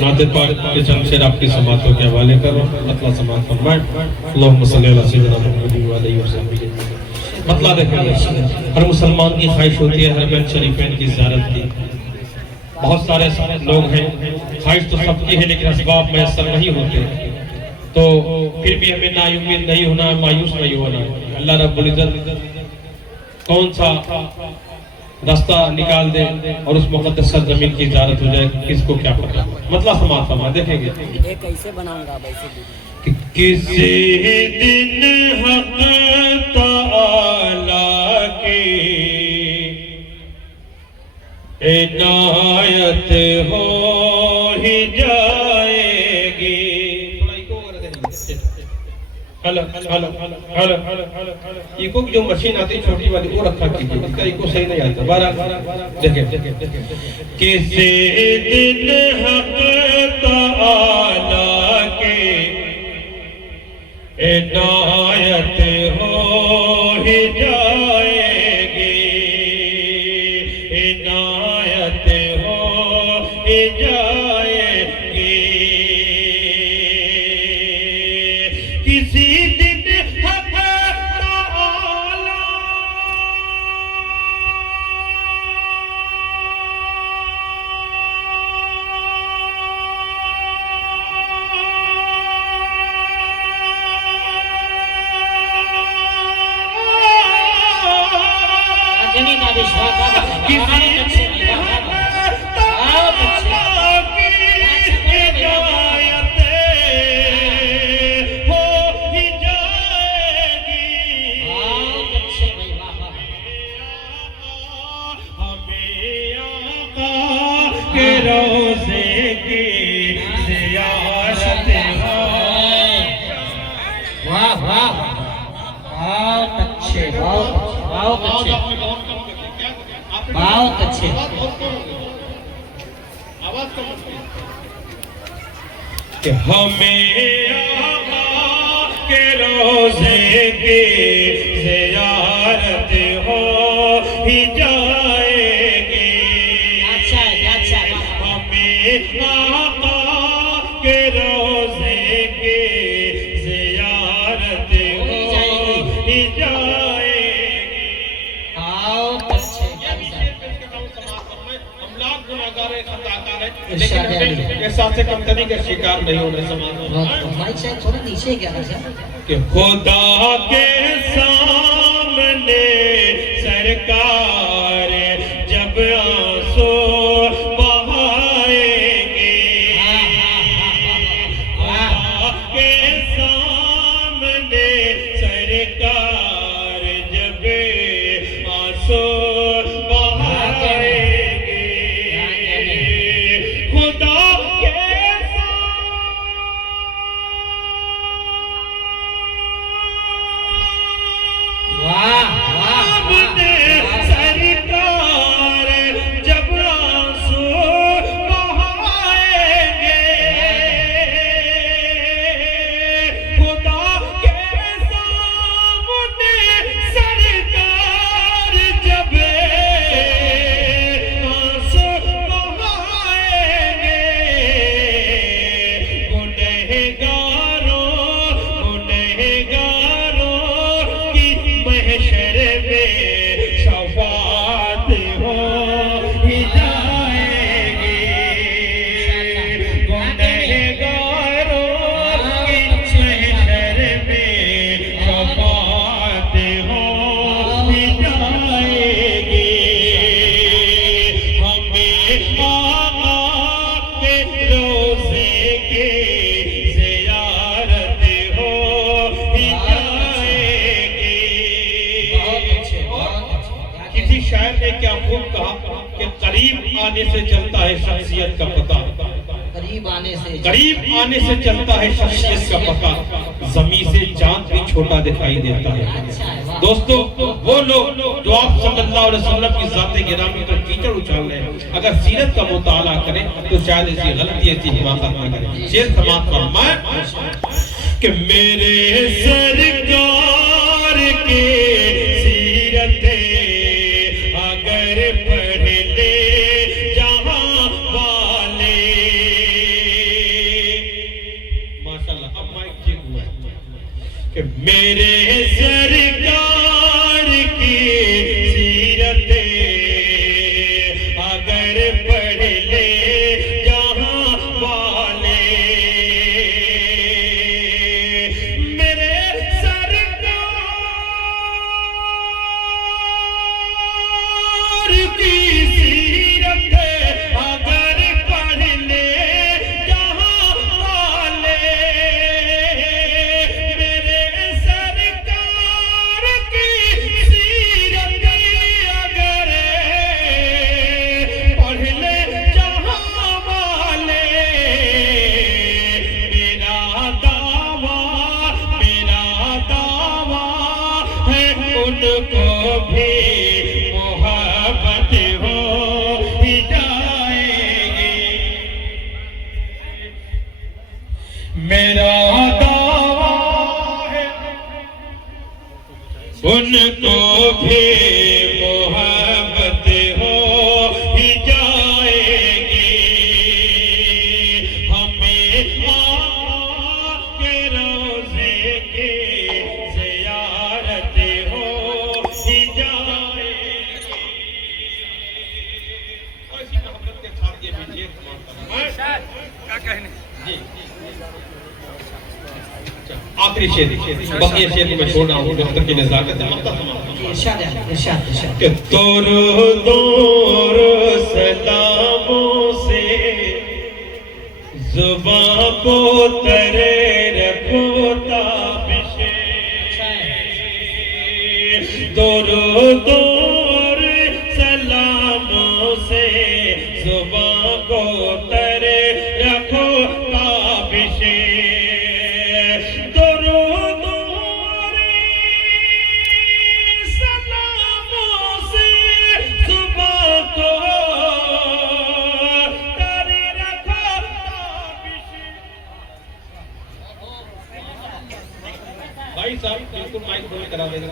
नाते पाक के चंद शेर आपकी समातों के हवाले करो। मतलब समात फरमाए अल्लाहुम्मा सल्ली अला सय्यिदिना मुहम्मद व आलिहि वसल्लम। मतलब देखें, हर मुसलमान की ख्वाहिश होती है हरमैन शरीफैन की ज़ियारत की। बहुत सारे लोग हैं, ख्वाहिश तो सबकी है लेकिन असबाब मैसर नहीं होते, तो फिर भी हमें नाउम्मीद नहीं होना, मायूस नहीं होना। अल्लाह रब्बुल इज्जत कौन सा रास्ता निकाल दे और उस मुक़द्दस ज़मीन की ज़ियारत हो जाए, किसको क्या पता। मतलब समात फरमा देखेंगे ये कैसे बनाऊंगा वैसे कि किसी दिन हक़ तआला की इनायत हो ही जाएगी। इको की जो मशीन आती है छोटी वाली वो रखा कीजिए, इसका इको सही नहीं आता। बारह देखें, किसी दिन हक़ तआला की इनायत हो ही जाएगी, इनायत हो ही जाएगी। किसी दिन हक़ तआला बहुत अच्छे। कि हमें आका के रोज़े की ज़ियारत हो ही जाएगी। अच्छा अच्छा। हमें आका के रोज़े की ज़ियारत हो ही जाएगी। एहसास कमतरी का शिकार नहीं होने समाज थोड़ा नीचे क्या कि खुदा के सामने सरकार जब आंसू बहाएंगे, खुदा के सामने सरकार जब आंसू आने से चलता है शख्सियत का पता, करीब आने से चलता है शख्सियत का पता, ज़मीन से चांद भी छोटा दिखाई देता है। दोस्तों, वो लोग जो आप सल्लल्लाहु अलैहि वसल्लम की ज़ात गिरामी पर कीचड़ उछाल रहे हैं, अगर सीरत का मुताला करें तो शायद ऐसी गलती ऐसी हिमाकत न करें। शेर समाप्त फरमाए कि मेरे सरकार के सीरत अगर पढ़ ले जहां वाले मेरे सरकार की सीरत अगर पढ़ ले जहां वाले, मेरे सरकार की सीरत अगर पढ़ ले जहां वाले, मेरे सरकार की सीरत अगर पढ़ ले जहां वाले, मेरा दावा है उनको भी मोहब्बत हो ही जाएगी। मेरा दावा है उनको भी मोहब्बत हो ही जाएगी। हमें आपके रोज़े की ज़ियारत हो ही जाएगी। और इसी मोहब्बत के साथ ये भी क्या कहने जी। आखिरी शेर, बाकी शेर को मैं छोड़ रहा हूँ जब तक की नज़ाकत है। इरशाद है, इरशाद, इरशाद। कि दो सलामों से जुबां को तरे रखो ताबिशे, दो सलामों से जुबां को तरे रखो ताबिशे, भाई साहब बिल्कुल माइक बंद करा देना।